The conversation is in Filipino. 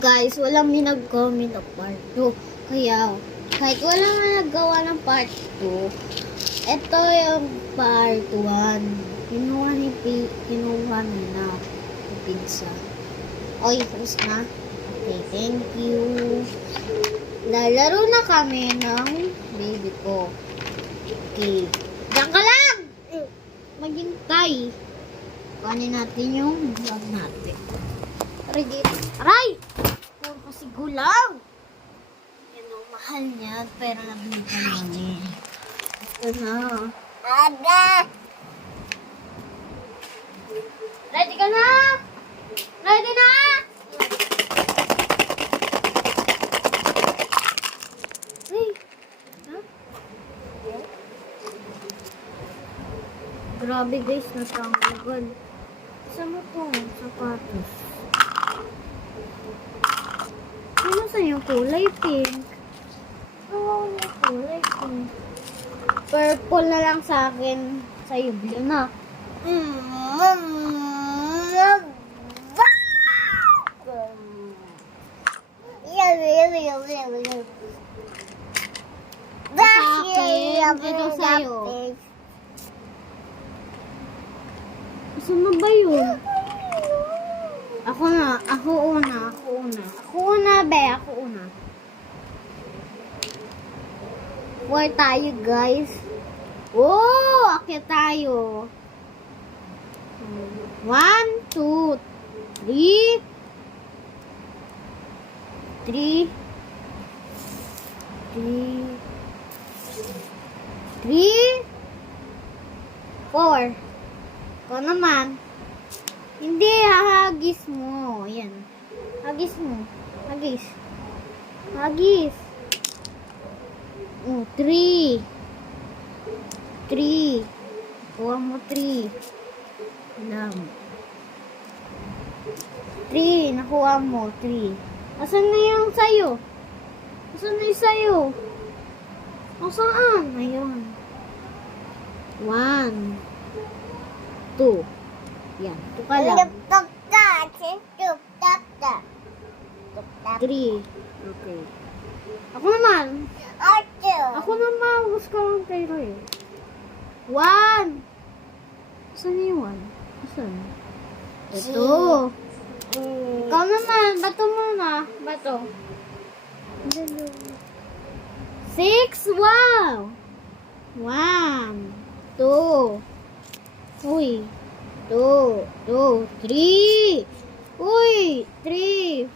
guys, walang minag-comment ng part 2. Kaya, kahit walang naggawa ng part 2, ito yung part 1. Kinuha niya na yung pizza. Okay, tapos na. Okay, thank you. Lalaro na kami ng baby ko. Okay. Diyan ka lang! Maghintay. Kanin natin yung vlog natin. Aray, dito. Aray! Puro kasi gulang. Yan o, mahal niya. Pero nabili ka namin. Ito na. Aga! Ready ka na? Ready na? Hey! Huh? Grabe guys, natanggal. Saan mo po? Sapatos. Ano sa yung kulay pink? Oo, yung kulay pink. Purple na lang sa akin. Sa'yo, blue na. Sa akin, ito sa'yo. Saan na ba yun? Ako una, be. Ako una. War tayo, guys. Oh, akyat tayo. 1, 2, 3. 4. Ikaw naman. Hindi, hahagis mo. Yan. Hagis mo. Hagis. 3. Kuha mo 3. Alam. 3. Nakuha mo 3. Asan na yung sayo? Asan na yung sayo? Saan? Ayun. 1, 2. Yan. Ito ka lang. 3. Okay. Ako naman. Gusto ko lang kayo eh. 1. Saan yung 1? Saan? Ito. Ikaw naman. Bato muna. Bato. 6. Wow. 1, 2. Uy. 2, 3. Uy. 3.